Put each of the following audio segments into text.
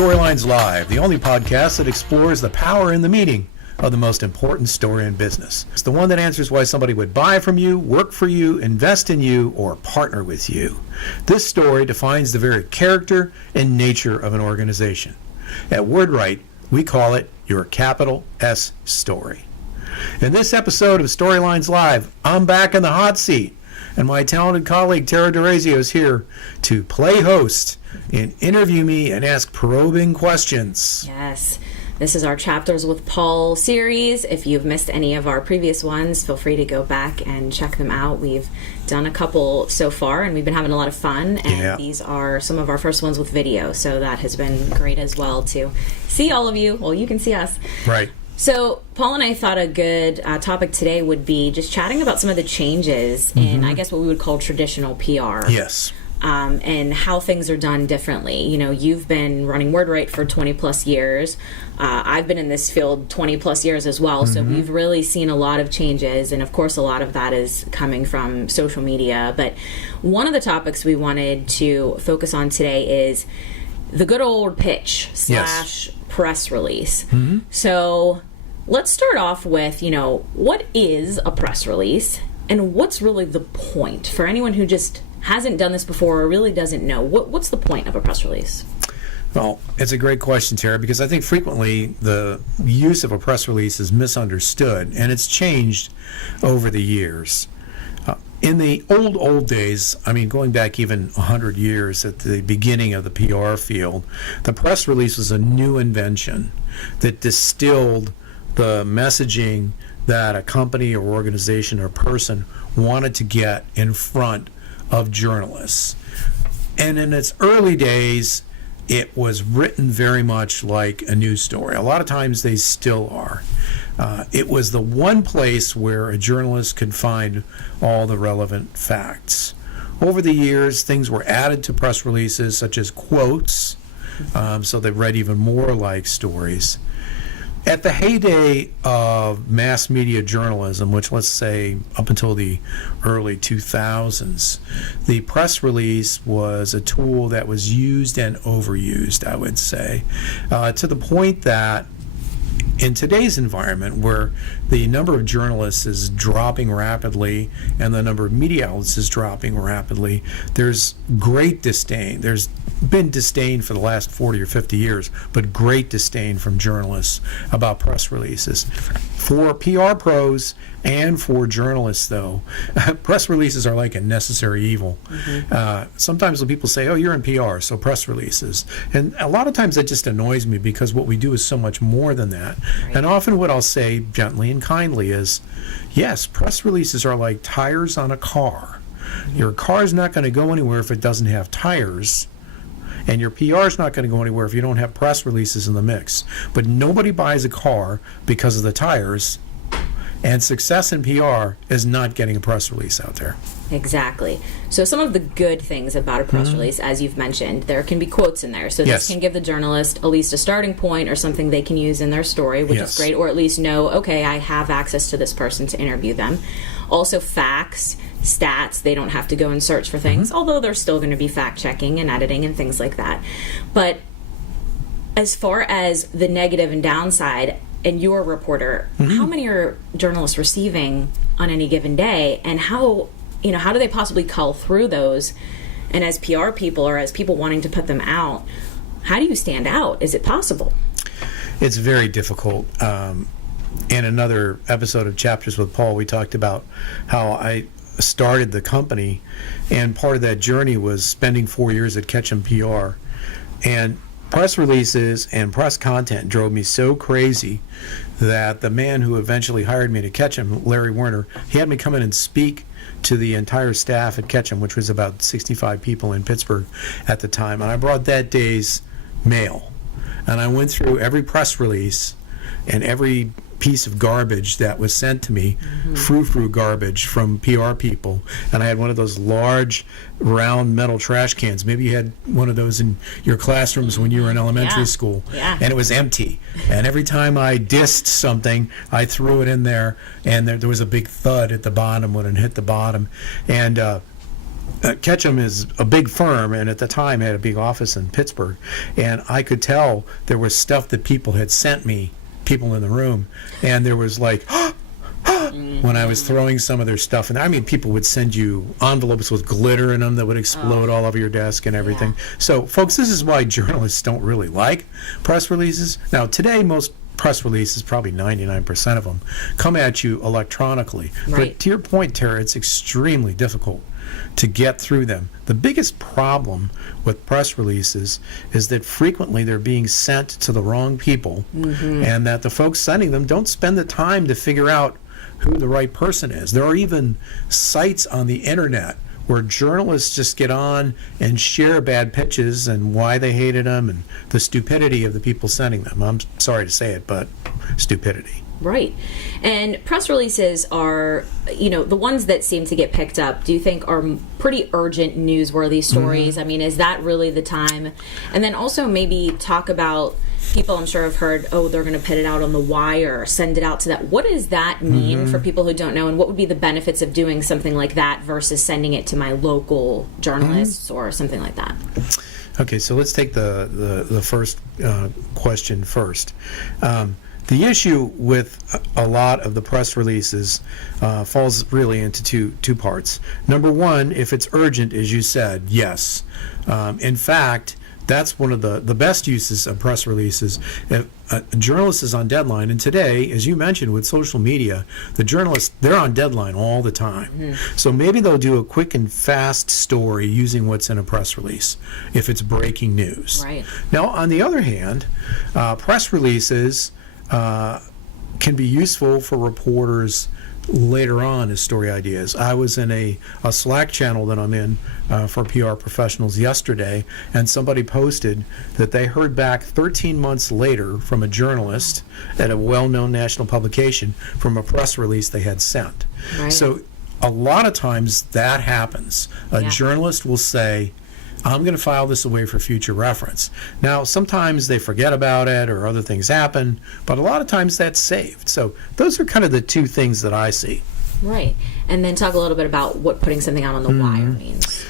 Storylines Live, the only podcast that explores the power and the meaning of the most important story in business. It's the one that answers why somebody would buy from you, work for you, invest in you, or partner with you. This story defines the very character and nature of an organization. At WordWrite, we call it your capital S story. In this episode of Storylines Live, I'm back in the hot seat, and my talented colleague Tara DeRazio is here to play host and interview me and ask probing questions. Yes. This is our Chapters with Paul series. If you've missed any of our previous ones, feel free to go back and check them out. We've done a couple so far, and we've been having a lot of fun. And These are some of our first ones with video, so that has been great as well to see all of you. Well, you can see us. Right. So Paul and I thought a good topic today would be just chatting about some of the changes in, I guess, what we would call traditional PR. Yes. And how things are done differently. You know, you've been running WordWrite for 20 plus years. I've been in this field 20 plus years as well. So we've really seen a lot of changes. And of course, a lot of that is coming from social media. But one of the topics we wanted to focus on today is the good old pitch / press release. So let's start off with, you know, what is a press release and what's really the point for anyone who just hasn't done this before or really doesn't know? What's the point of a press release? Well, it's a great question, Tara, because I think frequently the use of a press release is misunderstood, and it's changed over the years. In the old days, I mean, going back even 100 years at the beginning of the PR field, the press release was a new invention that distilled the messaging that a company or organization or person wanted to get in front of journalists. And in its early days, it was written very much like a news story. A lot of times they still are. It was the one place where a journalist could find all the relevant facts. Over the years, things were added to press releases, such as quotes, so they read even more like stories. At the heyday of mass media journalism, which let's say up until the early 2000s, the press release was a tool that was used and overused, I would say, to the point that in today's environment where the number of journalists is dropping rapidly and the number of media outlets is dropping rapidly, there's great disdain. There's been disdain for the last 40 or 50 years, but great disdain from journalists about press releases. For PR pros and for journalists, though, press releases are like a necessary evil. Sometimes when people say, oh, you're in PR, so press releases. And a lot of times that just annoys me because what we do is so much more than that. Right. And often what I'll say gently and kindly is, yes, press releases are like tires on a car. Your car's not going to go anywhere if it doesn't have tires. And your PR is not going to go anywhere if you don't have press releases in the mix. But nobody buys a car because of the tires, and success in PR is not getting a press release out there. Exactly. So some of the good things about a press release, as you've mentioned, there can be quotes in there. So this can give the journalist at least a starting point or something they can use in their story, which is great, or at least know, okay, I have access to this person to interview them. Also facts, stats, they don't have to go and search for things, although there's still going to be fact-checking and editing and things like that. But as far as the negative and downside, and you're a reporter, how many are journalists receiving on any given day, and how do they possibly cull through those? And as PR people or as people wanting to put them out, how do you stand out? Is it possible? It's very difficult. In another episode of Chapters with Paul, we talked about how I started the company, and part of that journey was spending 4 years at Ketchum PR. And press releases and press content drove me so crazy that the man who eventually hired me to Ketchum, Larry Werner, he had me come in and speak to the entire staff at Ketchum, which was about 65 people in Pittsburgh at the time. And I brought that day's mail. And I went through every press release and every piece of garbage that was sent to me, frou-frou garbage from PR people, and I had one of those large round metal trash cans. Maybe you had one of those in your classrooms when you were in elementary school, and it was empty. And every time I dissed something, I threw it in there, and there was a big thud at the bottom when it hit the bottom. And Ketchum is a big firm, and at the time had a big office in Pittsburgh, and I could tell there was stuff that people had sent me, people in the room, and there was like, when I was throwing some of their stuff, and I mean, people would send you envelopes with glitter in them that would explode all over your desk and everything. Yeah. So, folks, this is why journalists don't really like press releases. Now, today, most press releases, probably 99% of them, come at you electronically. Right. But to your point, Tara, it's extremely difficult to get through them. The biggest problem with press releases is that frequently they're being sent to the wrong people, and that the folks sending them don't spend the time to figure out who the right person is. There are even sites on the internet where journalists just get on and share bad pitches and why they hated them and the stupidity of the people sending them. I'm sorry to say it, but stupidity. Right. And press releases are, the ones that seem to get picked up, do you think are pretty urgent, newsworthy stories? I mean, is that really the time? And then also maybe talk about, people I'm sure have heard, they're going to put it out on the wire, send it out to that. What does that mean for people who don't know? And what would be the benefits of doing something like that versus sending it to my local journalists or something like that? Okay, so let's take the first question first. The issue with a lot of the press releases falls really into two parts. Number one, if it's urgent, as you said, yes. In fact, that's one of the best uses of press releases. If a journalist is on deadline, and today, as you mentioned, with social media, the journalists, they're on deadline all the time. So maybe they'll do a quick and fast story using what's in a press release if it's breaking news. Right. Now, on the other hand, press releases can be useful for reporters later on as story ideas. I was in a Slack channel that I'm in for PR professionals yesterday, and somebody posted that they heard back 13 months later from a journalist at a well-known national publication from a press release they had sent. Right. So a lot of times that happens. A journalist will say, I'm going to file this away for future reference. Now, sometimes they forget about it or other things happen, but a lot of times that's saved. So those are kind of the two things that I see. Right. And then talk a little bit about what putting something out on the wire means.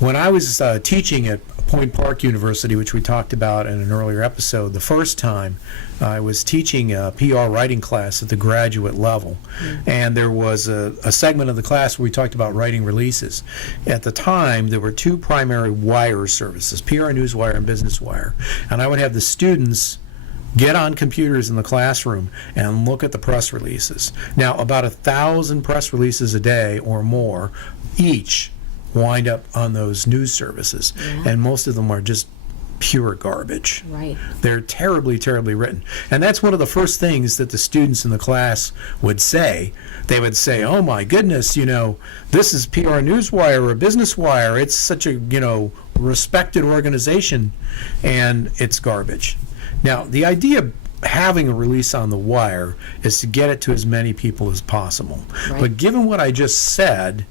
When I was teaching at Point Park University, which we talked about in an earlier episode, the first time I was teaching a PR writing class at the graduate level, and there was a segment of the class where we talked about writing releases. At the time, there were two primary wire services, PR Newswire and Business Wire, and I would have the students get on computers in the classroom and look at the press releases. Now, about 1,000 press releases a day or more each wind up on those news services, and most of them are just pure garbage. Right. They're terribly, terribly written. And that's one of the first things that the students in the class would say. They would say, oh my goodness, this is PR Newswire or Business Wire. It's such a, respected organization, and it's garbage. Now, the idea of having a release on the wire is to get it to as many people as possible. Right. But given what I just said,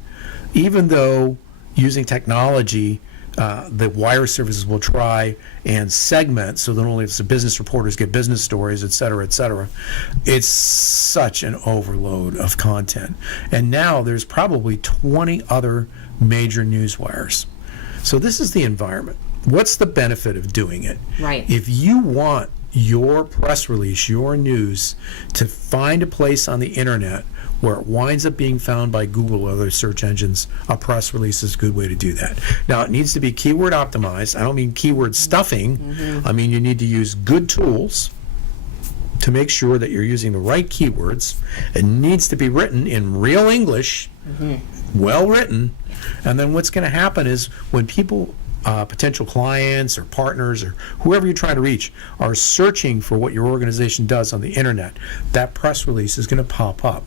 even though using technology, the wire services will try and segment so that only if the business reporters get business stories, et cetera, it's such an overload of content. And now there's probably 20 other major news wires. So this is the environment. What's the benefit of doing it? Right. If you want your press release, your news, to find a place on the internet where it winds up being found by Google or other search engines, a press release is a good way to do that. Now, it needs to be keyword optimized. I don't mean keyword stuffing. I mean you need to use good tools to make sure that you're using the right keywords. It needs to be written in real English, well written, and then what's going to happen is when people potential clients or partners or whoever you're trying to reach are searching for what your organization does on the internet, that press release is going to pop up.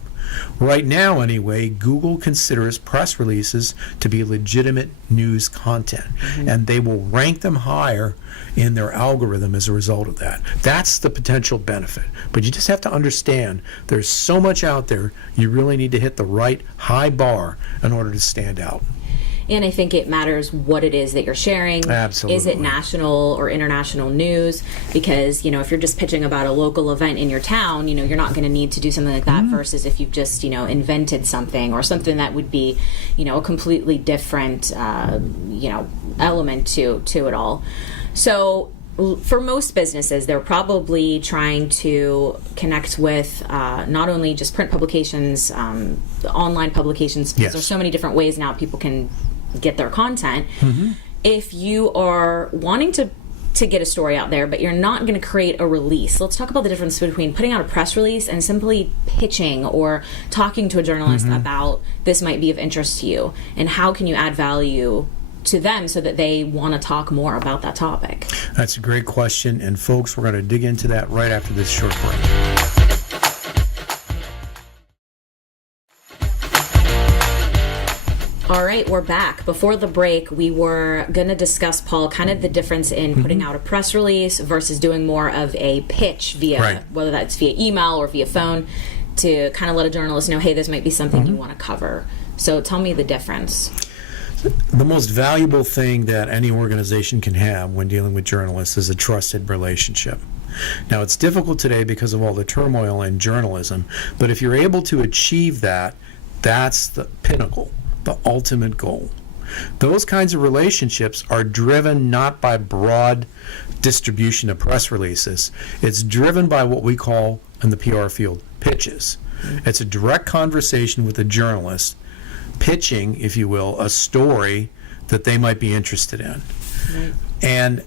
Right now, anyway, Google considers press releases to be legitimate news content, and they will rank them higher in their algorithm as a result of that. That's the potential benefit. But you just have to understand there's so much out there, you really need to hit the right high bar in order to stand out. And I think it matters what it is that you're sharing. Absolutely. Is it national or international news? Because, if you're just pitching about a local event in your town, you're not going to need to do something like that versus if you've just, invented something or something that would be, a completely different, element to it all. So for most businesses, they're probably trying to connect with not only just print publications, online publications, because there's so many different ways now people can get their content. If you are wanting to get a story out there, but you're not going to create a release. Let's talk about the difference between putting out a press release and simply pitching or talking to a journalist about this might be of interest to you, and how can you add value to them so that they want to talk more about that topic? That's a great question, and folks, we're going to dig into that right after this short break. All right, we're back. Before the break, we were going to discuss, Paul, kind of the difference in putting out a press release versus doing more of a pitch via, whether that's via email or via phone, to kind of let a journalist know, hey, this might be something you want to cover. So tell me the difference. The most valuable thing that any organization can have when dealing with journalists is a trusted relationship. Now, it's difficult today because of all the turmoil in journalism, but if you're able to achieve that, that's the pinnacle, the ultimate goal. Those kinds of relationships are driven not by broad distribution of press releases. It's driven by what we call, in the PR field, pitches. It's a direct conversation with a journalist, pitching, if you will, a story that they might be interested in. And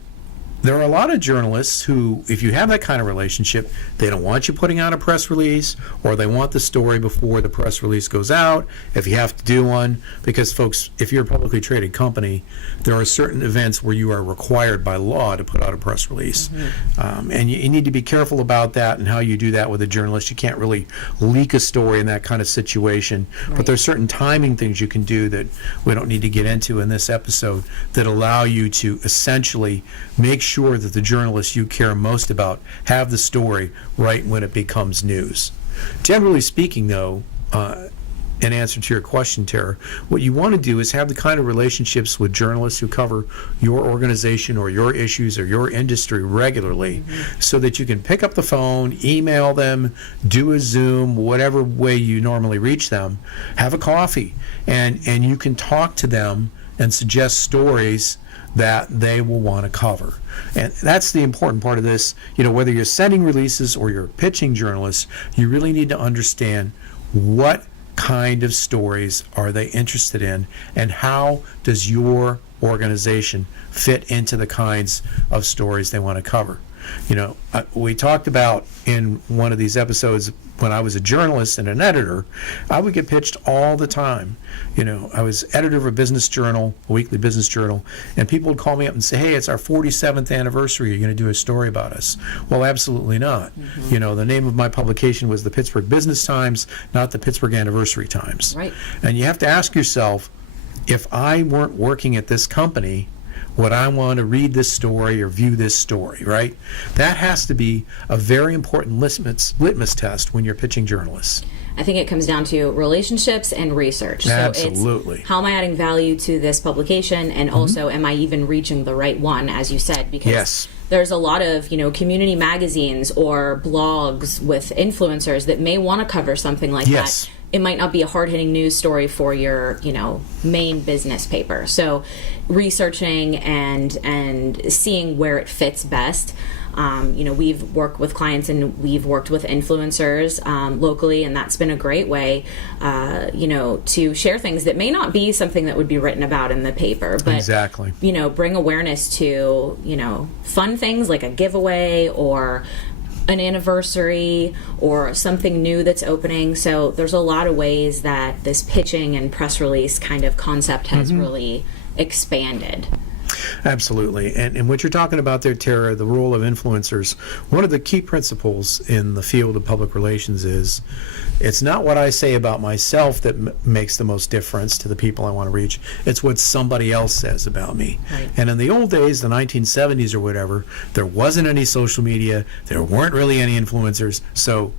there are a lot of journalists who, if you have that kind of relationship, they don't want you putting out a press release, or they want the story before the press release goes out, if you have to do one, because folks, if you're a publicly traded company, there are certain events where you are required by law to put out a press release. And you need to be careful about that and how you do that with a journalist. You can't really leak a story in that kind of situation, but there's certain timing things you can do that we don't need to get into in this episode that allow you to essentially make sure that the journalists you care most about have the story right when it becomes news. Generally speaking, though, in answer to your question, Tara, what you want to do is have the kind of relationships with journalists who cover your organization or your issues or your industry regularly, so that you can pick up the phone, email them, do a Zoom, whatever way you normally reach them, have a coffee, and you can talk to them and suggest stories that they will want to cover. And that's the important part of this. Whether you're sending releases or you're pitching journalists, you really need to understand what kind of stories are they interested in, and how does your organization fit into the kinds of stories they want to cover. We talked about in one of these episodes, when I was a journalist and an editor, I would get pitched all the time. I was editor of a business journal, a weekly business journal, and people would call me up and say, hey, it's our 47th anniversary. Are you going to do a story about us? Well, absolutely not. The name of my publication was the Pittsburgh Business Times, not the Pittsburgh Anniversary Times. Right. And you have to ask yourself, if I weren't working at this company, would I want to read this story or view this story, right? That has to be a very important litmus test when you're pitching journalists. I think it comes down to relationships and research. Absolutely. So it's, how am I adding value to this publication, and also, am I even reaching the right one, as you said? Because there's a lot of, community magazines or blogs with influencers that may want to cover something like that. It might not be a hard-hitting news story for your, main business paper. So researching and seeing where it fits best. We've worked with clients and we've worked with influencers locally, and that's been a great way, to share things that may not be something that would be written about in the paper, but bring awareness to, fun things like a giveaway or an anniversary or something new that's opening. So there's a lot of ways that this pitching and press release kind of concept has really expanded. Absolutely. And what you're talking about there, Tara, the role of influencers, one of the key principles in the field of public relations is it's not what I say about myself that makes the most difference to the people I want to reach. It's what somebody else says about me. Right. And in the old days, the 1970s or whatever, there wasn't any social media. There weren't really any influencers. So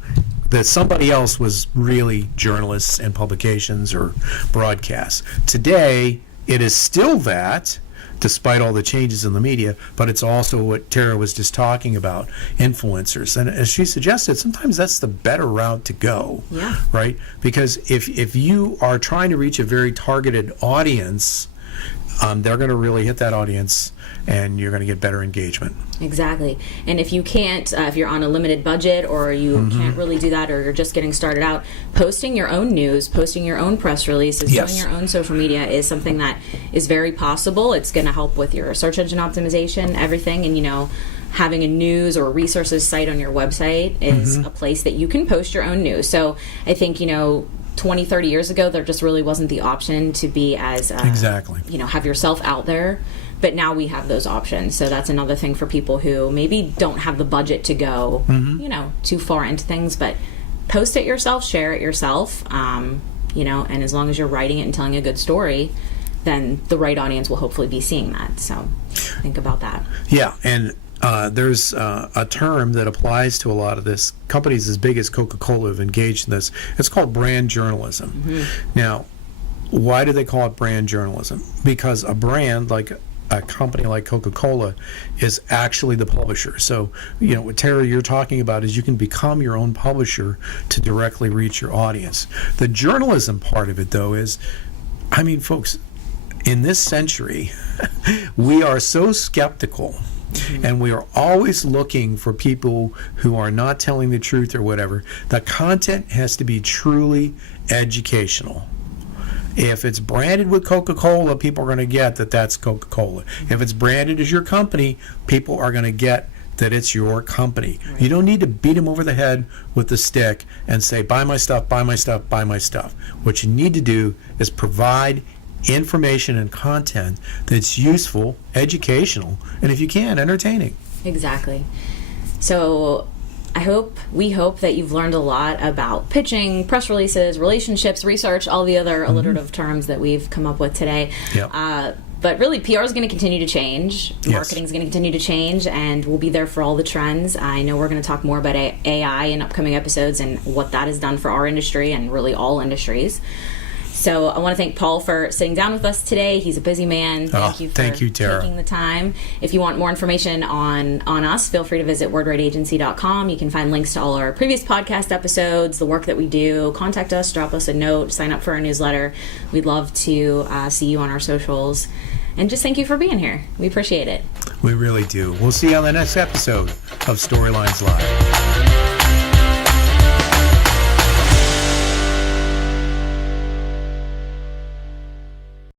that somebody else was really journalists and publications or broadcasts. Today, it is still that, despite all the changes in the media, but it's also what Tara was just talking about, influencers. And as she suggested, sometimes that's the better route to go, right? Because if you are trying to reach a very targeted audience, they're going to really hit that audience, and you're going to get better engagement. Exactly. And if you can't, if you're on a limited budget, or you can't really do that, or you're just getting started out, posting your own news, posting your own press releases, doing your own social media is something that is very possible. It's going to help with your search engine optimization, everything. And, having a news or resources site on your website is a place that you can post your own news. So I think, 20, 30 years ago, there just really wasn't the option to be as, have yourself out there. But now we have those options. So that's another thing for people who maybe don't have the budget to go, too far into things. But post it yourself, share it yourself, and as long as you're writing it and telling a good story, then the right audience will hopefully be seeing that. So think about that. Yeah, and there's a term that applies to a lot of this. Companies as big as Coca-Cola have engaged in this. It's called brand journalism. Now, why do they call it brand journalism? Because a brand, like a company like Coca-Cola, is actually the publisher. So, what Tara, you're talking about is you can become your own publisher to directly reach your audience. The journalism part of it, though, is, folks, in this century, we are so skeptical. And we are always looking for people who are not telling the truth or whatever. The content has to be truly educational. If it's branded with Coca-Cola, people are going to get that that's Coca-Cola. If it's branded as your company, people are going to get that it's your company. Right. You don't need to beat them over the head with the stick and say, buy my stuff, buy my stuff, buy my stuff. What you need to do is provide information and content that's useful, educational, and if you can, entertaining. Exactly. So we hope that you've learned a lot about pitching, press releases, relationships, research, all the other alliterative terms that we've come up with today. Yep. But really, PR is going to continue to change. Marketing is going to continue to change, and we'll be there for all the trends. I know we're going to talk more about AI in upcoming episodes and what that has done for our industry and really all industries. So I want to thank Paul for sitting down with us today. He's a busy man. Thank you for taking the time. If you want more information on us, feel free to visit wordrateagency.com. You can find links to all our previous podcast episodes, the work that we do. Contact us, drop us a note, sign up for our newsletter. We'd love to see you on our socials. And just thank you for being here. We appreciate it. We really do. We'll see you on the next episode of Storylines Live.